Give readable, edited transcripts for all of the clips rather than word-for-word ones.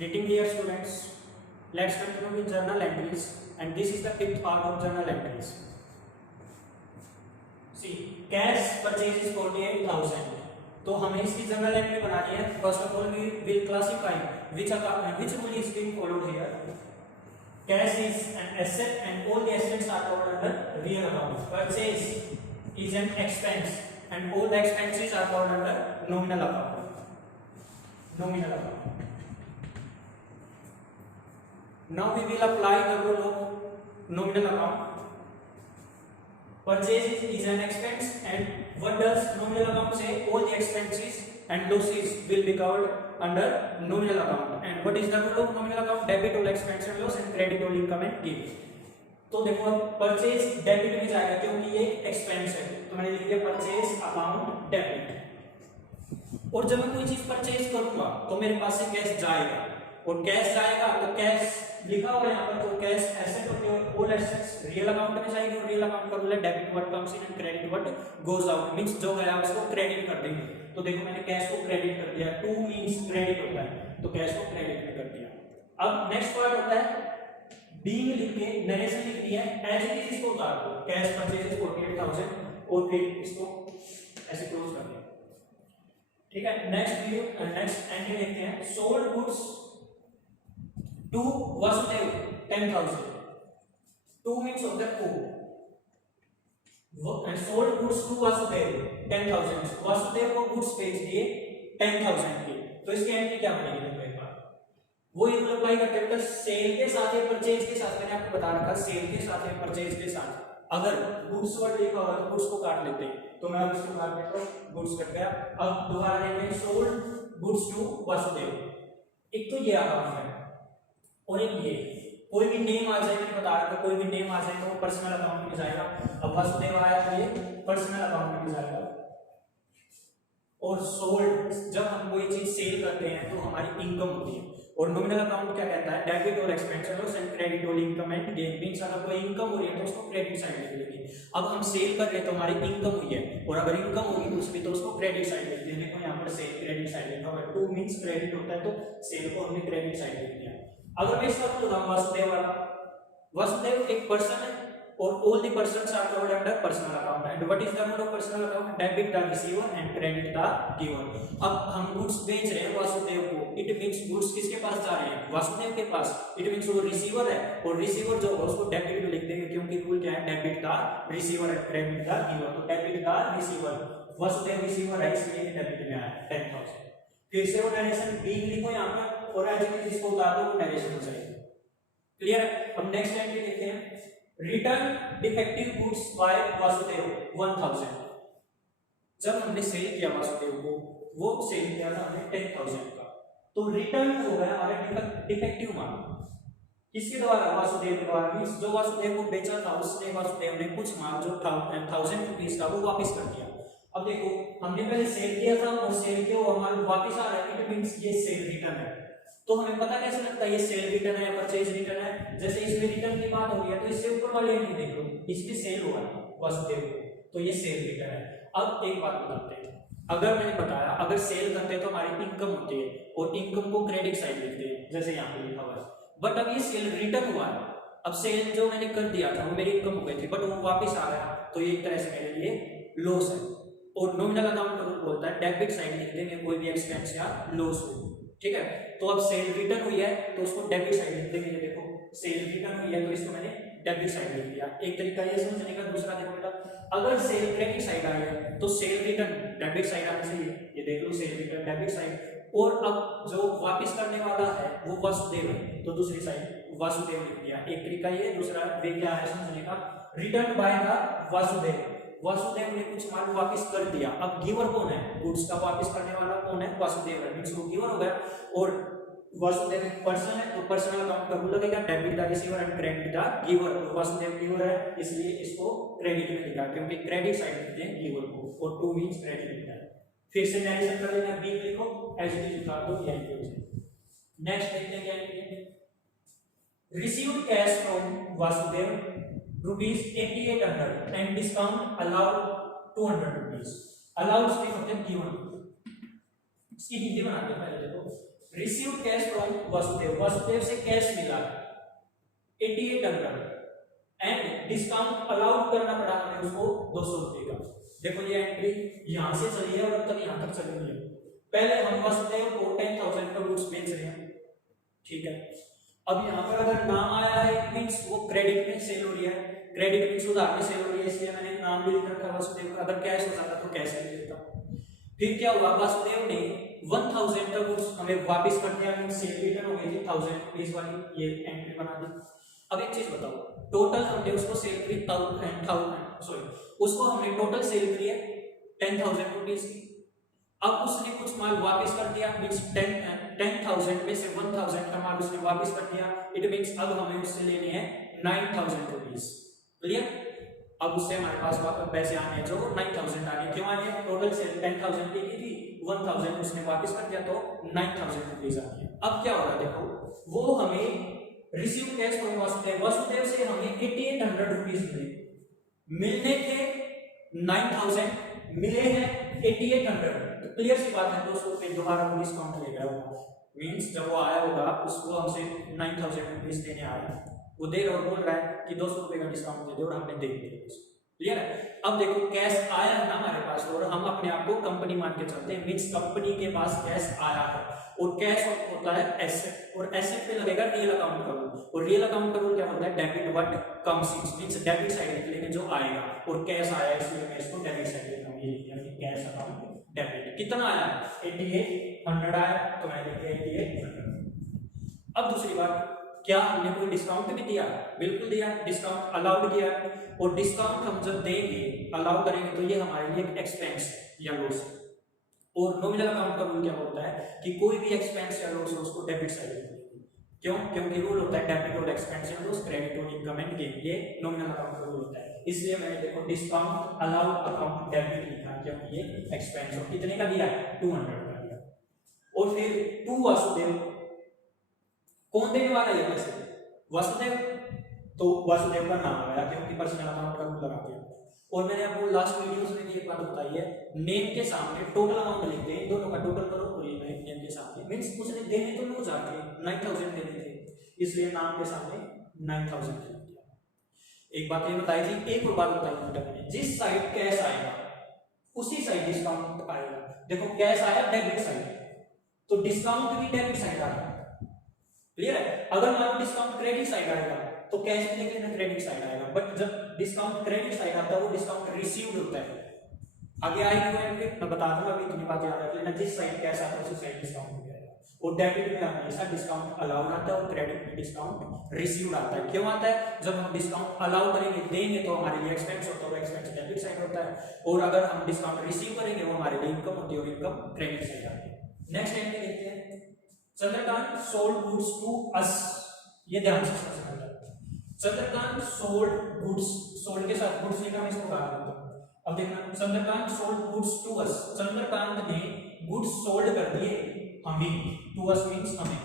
Greeting dear students, let's continue with journal entries, and this is the fifth part of journal entries. See, cash purchase is 48,000. तो हमें इसकी journal entry बनानी है. First of all we will classify which rule is being followed here. Cash is an asset and all the assets are covered under real account. Purchase is an expense and all the expenses are covered under nominal account. Nominal account. Now we will apply the rule of nominal account. Purchase is an expense, and what does nominal account say? All the expenses and losses will be covered under nominal account. And what is the rule of nominal account? Debit all expense and loss and credit all income and gain. तो देखो purchase debit में जाएगा क्योंकि ये expense है, तो मैंने लिख दिया परचेज अकाउंट डेबिट. और जब मैं कोई चीज परचेज करूंगा तो मेरे पास से कैश जाएगा, और कैश जाएगा तो कैश लिखा हुआ है यहाँ पर, तो कैश एसेट होते हैं, ऑल एसेट्स रियल अकाउंट में जाएगी, और रियल अकाउंट का रूल है debit what comes in and credit what goes out. Means जो गया उसको क्रेडिट कर देंगे. तो देखो मैंने कैश को क्रेडिट कर दिया. टू मींस क्रेडिट होता है, तो कैश को क्रेडिट में कर दिया. अब नेक्स्ट पार्ट होता है बीइंग लिख के नरेशन लिख दिया एज इट इज, इसको उतार दो. कैश परचेज 48,000 और फिर इसको ऐसे क्लोज कर दिया. ठीक है. नेक्स्ट एंट्री देखते हैं. Sold goods to Vasudev 10,000. To means होता है to, and sold goods to Vasudev 10,000. Vasudev को गुड्स बेच दिए 10,000 के. तो इसकी एंट्री क्या बनेगी? देखो एक बार वो ये रूल अप्लाई करते हैं. सेल के साथ या परचेज के साथ, मैंने आपको बता रखा सेल के साथ या परचेज के साथ अगर गुड्स वर्ड लिखा होगा तो गुड्स को काट लेते हैं. तो मैं अब इसको काट देता हूं, गुड्स कट गया. अब दोबारा देखें सोल्ड गुड्स टू वासुदेव. एक तो ये अकाउंट है और एक ये. कोई भी नेम आ जाए, मैंने बता रखा कोई भी नेम आ जाए तो वो पर्सनल अकाउंट में जाएगा. अब वासुदेव आया तो ये पर्सनल अकाउंट में जाएगा. और सोल्ड जब हम कोई चीज सेल करते हैं तो हमारी इनकम होती है. और नॉमिनल अकाउंट क्या कहता है? डेबिट और एक्सपेंस एंड क्रेडिट और इनकम एंड गेन. मींस अगर कोई इनकम हो रही है तो उसको क्रेडिट साइड में लिखेंगे. अब हम सेल कर रहे हैं तो हमारी इनकम हुई है, और अगर इनकम होगी उसमें तो उसको क्रेडिट साइड में लिखेंगे. देखो यहाँ पर सेल क्रेडिट साइड लिखा हुआ है. टू मींस क्रेडिट होता है तो सेल को हमने क्रेडिट साइड लिख दिया. अगर मैं इसका बोल रहा हूं वासुदेव वाला, वासुदेव एक पर्सन है और all the persons are covered under personal account. And what is the rule of personal account? Debit the receiver and credit the giver. अब हम गुड्स बेच रहे हैं वासुदेव को, इट मींस गुड्स किसके पास जा रहे हैं? वासुदेव के पास. इट मींस वो रिसीवर है, और रिसीवर जो है उसको डेबिट में लिख देंगे क्योंकि रूल क्या है? Debit the receiver and credit the giver. तो debit the receiver, Vasudev receiver है इसलिए डेबिट में आया 10,000. फिर से वो नरेशन बी लिखो यहाँ पर, और एज इट इज इसको उतार दो, वो नरेशन हो जाएगा. क्लियर है. अब नेक्स्ट एंट्री देखते हैं. Return defective goods by Vasudev 1,000. जब हमने सेल किया वासुदेव को, वो सेल किया था हमने 10,000 का, तो रिटर्न हो गया हमारा डिफेक्टिव माल. किसके द्वारा? वासुदेव के द्वारा. मींस जो वासुदेव को बेचा था उसने, वासुदेव ने कुछ माल जो 1,000 रुपीस का वो वापस कर दिया. अब देखो हमने पहले सेल किया था और सेल किया वो हमारे वापस आ रहा है. इट मींस ये सेल रिटर्न है. तो हमें पता कैसे लगता है ये सेल रिटर्न है या परचेज रिटर्न है? जैसे इसमें रिटर्न की बात हो रही है तो इससे ऊपर वाले नहीं देख लो, इसमें सेल हुआ है वासुदेव को, तो ये सेल रिटर्न है. अब एक बात बताते हैं. अगर मैंने बताया अगर सेल करते हैं तो हमारी इनकम होती है, और इनकम को क्रेडिट साइड लिखते हैं जैसे यहाँ पे लिखा हुआ है. बट अब ये सेल रिटर्न हुआ है. अब सेल जो मैंने कर दिया था वो मेरी इनकम हो गई थी, बट वो वापिस आ गया, तो ये एक तरह से मेरे लिए लॉस है. और नॉमिनल अकाउंट बोलता है डेबिट साइड लिख देंगे कोई भी एक्सपेंस या लॉस हो. ठीक है. तो अब सेल रिटर्न हुई है तो उसको डेबिट साइड लिख देंगे. देखो सेल रिटर्न हुई है तो इसको मैंने डेबिट साइड लिख दिया. एक तरीका ये समझने का. दूसरा देखो बेटा, अगर सेल क्रेडिट साइड आ गया तो सेल रिटर्न डेबिट साइड आना चाहिए. ये देख लो सेल रिटर्न डेबिट साइड. और अब जो वापस करने वाला है वो वासुदेव है, तो दूसरी साइड वासुदेव लिख दिया. एक तरीका ये. दूसरा वे क्या है समझने का? Return by the Vasudev. Vasudev ने कुछ माल वापस कर दिया. अब गिवर कौन है? गुड्स का वापस करने वाला कौन है? वासुदेव है. मींस वो गिवर हो गया. और वासुदेव एक पर्सन है तो पर्सनल अकाउंट का रूल लगेगा debit the receiver and credit the giver. Vasudev giver है इसलिए इसको क्रेडिट में लिखा क्योंकि क्रेडिट साइड लिखते हैं गिवर को, और टू मींस क्रेडिट लिखा है. फिर से नरेशन कर लेना. बी लिखो एज इट इज उतार दो. नेक्स्ट देखते हैं क्या. Received cash from Vasudev ₹8,800 and discount allowed 200 rupees. Allowed से मतलब given. इसकी हिंदी बनाते हैं पहले देखो. Receive cash from Vasudev, Vasudev से कैश मिला 8800 एंड डिस्काउंट अलाउड करना पड़ा हमें उसको 200 रुपए का। देखो ये एंट्री यहां से चली है और अब तक यहां तक चली है। पहले हम वासुदेव को 10,000 का गुड्स बेच रहे हैं, ठीक है। अब यहाँ पर अगर नाम आया है मींस वो क्रेडिट में सेल हो रही है, क्रेडिट मींस उधार में सेल हो रही है, इसलिए मैंने नाम भी लिख रखा है वासुदेव का। अगर कैश हो जाता तो कैश भी लेता। फिर क्या हुआ, वासुदेव ने 1000 का गुड्स हमें वापस कर दिया, मींस सेल रिटर्न हो गई थी 1000 रुपीस वाली, ये एंट्री बना दी। अब एक चीज बताओ, टोटल हमने उसको सेल करी 1000 उसको हमने टोटल सेल करी है 10,000 रुपीस की। अब उसने कुछ माल वापस कर दिया, मींस 10,000 में से 1000 का माल उसने वापस कर दिया। इट मींस अब हमें उससे लेने हैं 9,000 रुपीस। क्लियर? अब उससे हमारे पास पैसे आने जो 9,000 आने, क्यों आने? टोटल सेल 10,000 की थी, 1000 उसने वापस कर दिया तो 9,000 रुपीस आने। अब क्या होगा देखो, वो हमें receive cash from Vasudev, Vasudev से हमें 8800 रुपीस मिलने थे 9,000, मिले हैं 8800। तो क्लियर सी बात है 200 रुपए दोबारा वो डिस्काउंट ले गया होगा, मींस जब वो आया होगा उसको हमसे 9,000 रुपीस देने आया, वो दे रहा और बोल रहा है कि 200 रुपए का डिस्काउंट दे दो और हमने दे दिया। क्लियर है? अब देखो कैश आया है ना हमारे पास और हम अपने आप को कंपनी मान के चलते हैं, मींस कंपनी के पास कैश आया है और कैश होता है एसेट और एसेट पे लगेगा रियल अकाउंट का रूल और रियल अकाउंट का रूल क्या होता है? Debit what comes in, means debit side निकलेंगे जो आएगा और कैश आया इसलिए मैं इसको डेबिट साइड लिखा हूं, ये लिख दिया कैश अकाउंट डेबिट। कितना आया? 8800 आया तो मैं लिख दिया 8800। अब दूसरी बात, क्या हमने कोई डिस्काउंट भी दिया? बिल्कुल दिया, डिस्काउंट अलाउड किया और डिस्काउंट हम जब देंगे अलाउ करेंगे तो ये हमारे लिए एक एक्सपेंस या लॉस। और नॉमिनल अकाउंट का रूल क्या होता है कि कोई भी एक्सपेंस या लॉस हो उसको डेबिट साइड में, क्यों? क्योंकि रूल होता है डेबिट और एक्सपेंस या लॉस, क्रेडिट और इनकम एंड गेन, ये नॉमिनल अकाउंट का रूल होता है। इसलिए मैंने देखो डिस्काउंट अलाउड अकाउंट डेबिट लिखा क्योंकि ये एक्सपेंस और कितने का दिया है? 200 का दिया। और फिर टू वासुदेव, कौन देने वाला है पैसे? वासुदेव। तो वासुदेव का नाम आया क्योंकि पर्सनल अकाउंट का रूल लगा दिया। और मैंने आपको लास्ट वीडियोस में भी एक बात बताई है, नेम के सामने टोटल अमाउंट लिखते हैं, दोनों का टोटल करो और ये नेम के सामने, मींस उसने देने तो नहीं जाके 9,000 देने थे इसलिए नाम के सामने 9,000 लिख दिया। एक बात ये बताई थी, एक और बात बताई बेटा मैंने, जिस साइड कैश आएगा उसी साइड डिस्काउंट आएगा। देखो कैश आया डेबिट साइड तो डिस्काउंट भी डेबिट साइड आएगा। क्लियर है? अगर मान लो डिस्काउंट क्रेडिट साइड आएगा तो कैश भी लेकिन क्रेडिट साइड आएगा, बट जब डिस्काउंट क्रेडिट साइड आता है वो डिस्काउंट रिसीव्ड होता है। आगे आएगी वो एंट्री मैं बता दूंगा, अभी इतनी बात याद रख लेना, जिस साइड कैश आता है उसी साइड डिस्काउंट हो जाएगा। और डेबिट में हमेशा डिस्काउंट अलाउड आता है और क्रेडिट में डिस्काउंट रिसीव्ड आता है। क्यों आता है? जब हम डिस्काउंट अलाउ करेंगे देंगे तो हमारे लिए एक्सपेंस होता है, वो एक्सपेंस डेबिट साइड होता है, और अगर हम डिस्काउंट रिसीव करेंगे वो हमारे लिए इनकम होती है और इनकम क्रेडिट साइड आती है। नेक्स्ट एंट्री देखते हैं, Chandrakant sold goods to us, ये ध्यान से समझना। चंद्रकांत सोल्ड गुड्स, सोल्ड के साथ गुड्स लिखा, मैं इसको काट देता हूं। अब देखना, Chandrakant sold goods to us, Chandrakant ने गुड्स सोल्ड कर दिए हमें, टू अस मींस हमें।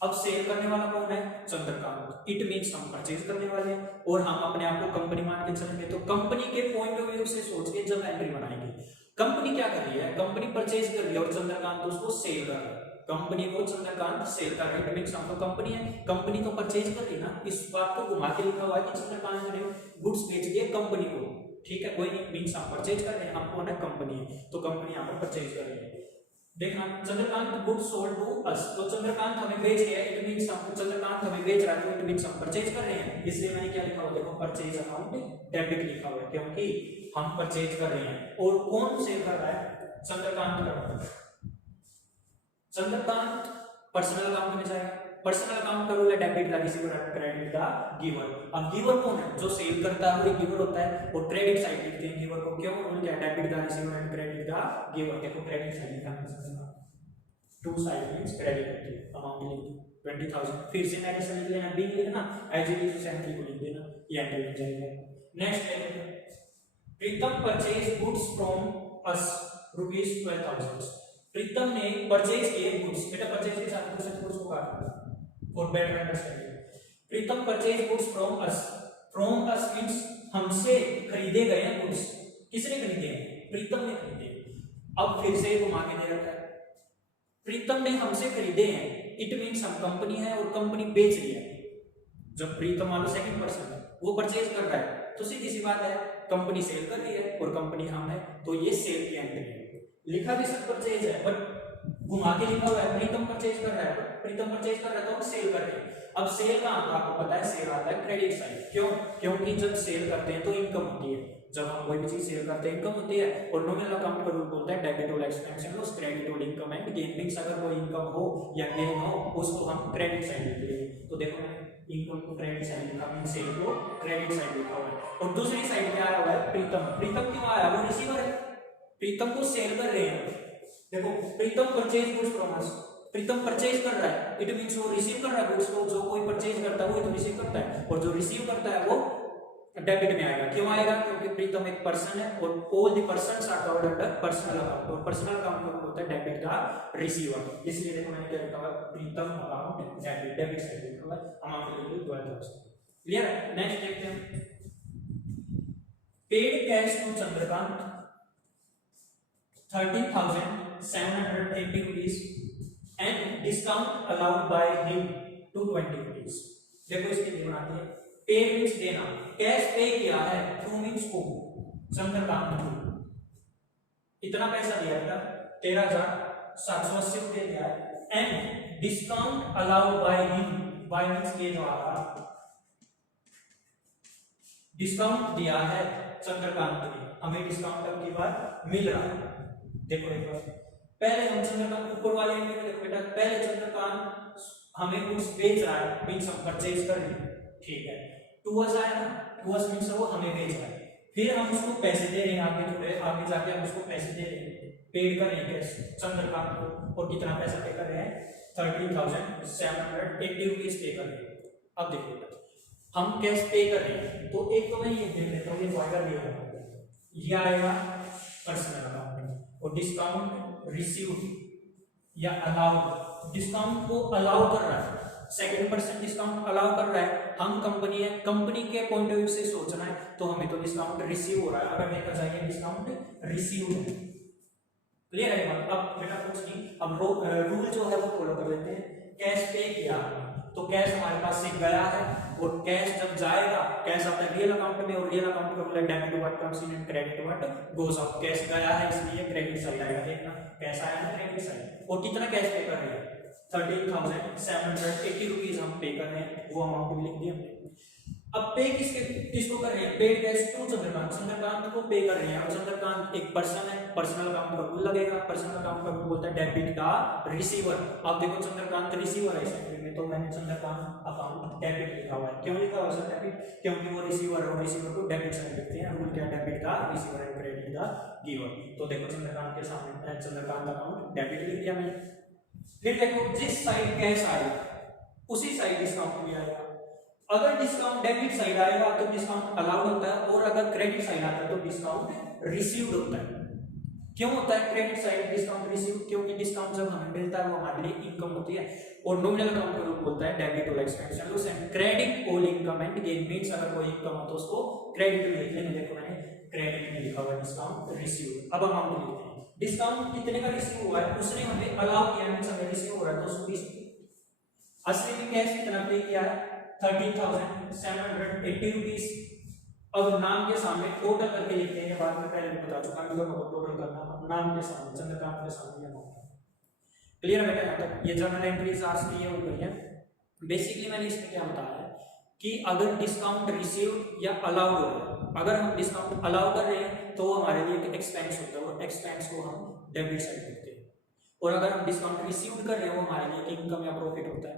अब सेल करने वाला कौन है? चंद्रकांत। इट मींस हम परचेज करने वाले और हम अपने आप को कंपनी मान के चलेंगे। तो कंपनी के पॉइंट ऑफ व्यू से सोच के जब एंट्री बनाएंगे, कंपनी क्या कर रही है? कंपनी परचेज कर रही है और चंद्रकांत उसको सेल कर रहा है। कंपनी को चंद्रकांत सेल कर रहे हैं, मींस हम तो कंपनी है, कंपनी तो परचेज कर रही ना। इस बात को घुमा के लिखा हुआ है कि चंद्रकांत ने गुड्स बेच दिए कंपनी को, ठीक है, कोई नहीं, मींस हम परचेज कर रहे हैं, हम कौन है? कंपनी है, तो कंपनी यहां पर परचेज कर रही है। देखना, Chandrakant goods sold to us, तो चंद्रकांत हमें बेच रहा है, इट मींस हम, चंद्रकांत हमें बेच रहा है तो इट मींस हम परचेज कर रहे हैं। इसलिए मैंने क्या लिखा हुआ देखो, परचेज अकाउंट डेबिट लिखा हुआ है क्योंकि हम परचेज कर रहे हैं। और कौन सेल कर रहा है? चंद्रकांत कर रहा है। चंद्रकांत पर्सनल अकाउंट में जाएगा, पर्सनल अकाउंट का रूल है debit the receiver and credit the giver. अब गिवर कौन है? जो सेल करता है वो गिवर होता है और क्रेडिट साइड लिखते हैं गिवर को, क्यों? रूल क्या है? Debit the receiver and credit the giver. देखो क्रेडिट साइड लिखा है, टू साइड मींस क्रेडिट होती है, अमाउंट लिख दी 20,000। फिर से एडिशन लिख लेना, बिल लिखना, एज इट इज एंट्री को लिख देना, ये एंट्री बन जाएगा। नेक्स्ट है, प्रीतम परचेज गुड्स फ्रॉम अस ₹12,000। प्रीतम ने परचेज किए गुड्स, बेटा परचेज के साथ दूसरे गुड्स को काट दो for better understanding. Pritam purchase goods from us, from us means हमसे खरीदे गए हैं गुड्स। किसने खरीदे? प्रीतम ने खरीदे। अब फिर से घुमा के दे रखा है, प्रीतम ने हमसे खरीदे हैं, इट मीन्स हम कंपनी है और कंपनी बेच रही है। जब प्रीतम मान लो सेकंड पर्सन है, वो परचेज कर रहा है, तो सीधी सी बात है कंपनी सेल कर रही है और कंपनी हम है, तो ये सेल की एंट्री है। लिखा भी सब परचेज है, बट घुमा के लिखा हुआ है प्रीतम परचेज कर रहा है, बट प्रीतम परचेज कर रहा है तो हम सेल कर रहे हैं। अब सेल का आपको पता है, सेल आता है क्रेडिट साइड। क्यों? क्योंकि जब सेल करते हैं तो इनकम होती है, जब हम कोई भी चीज सेल करते हैं इनकम होती है, और नॉमिनल अकाउंट का रूल बोलता है डेबिट और एक्सपेंस एंड लॉस, क्रेडिट और इनकम एंड गेन। मींस अगर कोई इनकम हो या गेन हो उसको हम क्रेडिट साइड लिखते हैं। तो देखो मैंने इनकम को क्रेडिट साइड लिखा, मींस सेल को क्रेडिट साइड लिखा हुआ है। और दूसरी साइड पे आया हुआ है प्रीतम। प्रीतम क्यों आया? वो रिसीवर है, प्रीतम को सेल कर रहे हैं। देखो Pritam purchase goods from us, Pritam purchase कर रहा है, इट मींस वो रिसीव कर रहा है गुड्स को। जो कोई परचेज करता है वो तो रिसीव करता है, और जो रिसीव करता है वो डेबिट में आएगा। क्यों आएगा? क्योंकि प्रीतम एक पर्सन है और all the persons are covered under personal account, और पर्सनल अकाउंट का होता है डेबिट का रिसीवर। इसलिए देखो मैंने क्या लिखा हुआ है, प्रीतम अकाउंट डेबिट, डेबिट साइड लिखा हुआ है, अमाउंट लिख लो 12,000। क्लियर है? नेक्स्ट देखते हैं, paid cash to Chandrakant 30,780 rupees and discount allowed by him to 20 rupees। देखो इसकी नींव आती है, पेड मींस देना, कैश पे किया है, टू मींस को, चंद्रकांत को इतना पैसा दिया था 13,780 रुपये दिया है, and discount allowed by him, by means ये जो आया डिस्काउंट दिया है चंद्रकांत ने, हमें डिस्काउंट अब की बार मिल रहा है। देखो एक बार पहले हम चंद्रकांत ऊपर वाले में देखो बेटा, पहले चंद्रकांत हमें कुछ बेच रहा है, मींस हम परचेज कर रहे हैं, ठीक है, टू अस आया ना, टू अस मींस वो हमें बेच रहा है, फिर हम उसको पैसे दे रहे हैं, आगे थोड़े आगे जाके हम उसको पैसे दे रहे हैं, पेड कर रहे हैं चंद्रकांत को, और कितना पैसा पे कर रहे हैं 13,780 रुपीज पे कर रहे हैं। अब देखो हम कैश पे कर रहे हैं, तो एक तो मैं ये देख लेता हूँ, ये वाइडर दिया है, ये आएगा पर्सनल अकाउंट, और डिस्काउंट रिसीव या अलाउ, डिस्काउंट को अलाउ कर रहा है, सेकंड पर्सन डिस्काउंट अलाउ कर रहा है, हम कंपनी है, कंपनी के पॉइंट ऑफ व्यू से सोचना है, तो हमें तो डिस्काउंट रिसीव हो रहा है, अगर देखा जाए डिस्काउंट रिसीव है। क्लियर है बात? अब बेटा कुछ नहीं, अब रूल जो है वो फॉलो कर लेते हैं। कैश पे किया तो कैश हमारे पास से गया है, और कैश जब जाएगा, कैश आता है रियल अकाउंट में, और रियल अकाउंट का मतलब debit what comes in and credit what goes out. Cash गया है इसलिए क्रेडिट साइड आएगा, देखना कैश आया है क्रेडिट साइड। और कितना कैश पे कर रहे हैं 13,780 रुपीज हम पे कर रहे हैं, वो अमाउंट भी लिख दिया हमने। अब पे किसको कर रहे हैं, paid cash to Chandrakant, Chandrakant को पे कर रहे हैं, और चंद्रकांत एक पर्सन है, पर्सनल अकाउंट का रूल लगेगा, पर्सनल अकाउंट का रूल बोलता है डेबिट का रिसीवर। अब देखो चंद्रकांत रिसीवर है इस एंट्री में, तो मैंने चंद्रकांत अकाउंट डेबिट लिखा हुआ है। क्यों लिखा हुआ है डेबिट? क्योंकि वो रिसीवर है, और रिसीवर को डेबिट साइड लिखते हैं, रूल क्या है, डेबिट का रिसीवर एंड क्रेडिट का गिवर। तो देखो चंद्रकांत के सामने चंद्रकांत अकाउंट डेबिट लिख दिया मैंने। फिर देखो जिस साइड कैश आएगा उसी साइड डिस्काउंट भी आएगा। अगर डिस्काउंट डेबिट साइड आएगा तो डिस्काउंट अलाउड होता है, और अगर क्रेडिट साइड आता है तो डिस्काउंट रिसीव्ड होता है। क्यों होता है क्रेडिट साइड डिस्काउंट रिसीव? क्योंकि डिस्काउंट जब हमें मिलता है वो हमारे लिए इनकम होती है, और नॉमिनल अकाउंट का रूल बोलता है डेबिट और expense and loss and credit all income and gain. Means अगर कोई इनकम हो तो उसको क्रेडिट में लिख लेंगे। देखो मैंने क्रेडिट में लिखा हुआ डिस्काउंट रिसीव। अब अमाउंट लिखते हैं, डिस्काउंट कितने का रिसीव हुआ है, उसने हमें अलाउ किया, मींस हमें रिसीव हो रहा है तो उसको असली में कैश कितना पे किया है 13,780 रुपीज। अब नाम के सामने टोटल करके लिखते हैं, बाद में पहले बता चुका हूं, दोनों को टोटल करना, नाम के सामने चंद्रकांत के सामने अमाउंट। क्लियर है बेटा? तक ये जर्नल एंट्रीज आज की हो गई है। बेसिकली मैंने इसमें क्या बताया कि अगर डिस्काउंट रिसीव या अलाउड हो रहा है, अगर हम डिस्काउंट अलाउ कर रहे हैं तो हमारे लिए एक एक्सपेंस होता है, और एक्सपेंस को हम डेबिट साइड लिखते हैं, और अगर हम डिस्काउंट रिसीव कर रहे हैं वो हमारे लिए इनकम या प्रॉफिट होता है,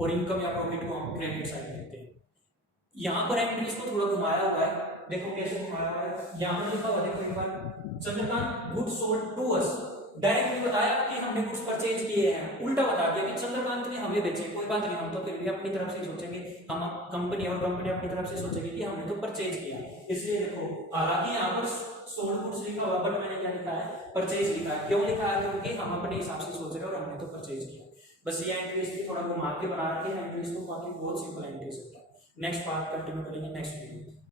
और इनकम या प्रॉफिट को हम क्रेडिट साइड लिखते हैं। यहाँ पर एंट्रीज को थोड़ा घुमाया हुआ है, देखो कैसे घुमाया हुआ है। यहाँ पर लिखा हुआ देखो एक बार, Chandrakant goods sold to us, directly बताया कि हमने कुछ परचेज किए हैं, उल्टा बता दिया कि चंद्रकांत ने हमें बेचे। कोई बात नहीं, हम तो फिर भी अपनी तरफ से सोचेंगे, हम कंपनी और कंपनी अपनी तरफ से सोचेगी कि हमने तो परचेज किया। इसलिए देखो हालांकि यहाँ पर सोल्ड गुड्स लिखा हुआ, बट मैंने क्या लिखा है, परचेज लिखा है। क्यों लिखा है? क्योंकि हम अपने हिसाब से सोच रहे हैं और हमने तो परचेज किया। बस ये एंट्रीज की थोड़ा घुमा के बना रखी है एंट्रीज को, बाकी बहुत सिंपल एंट्रीज होता है। नेक्स्ट पार्ट कंटिन्यू करेंगे नेक्स्ट वीडियो।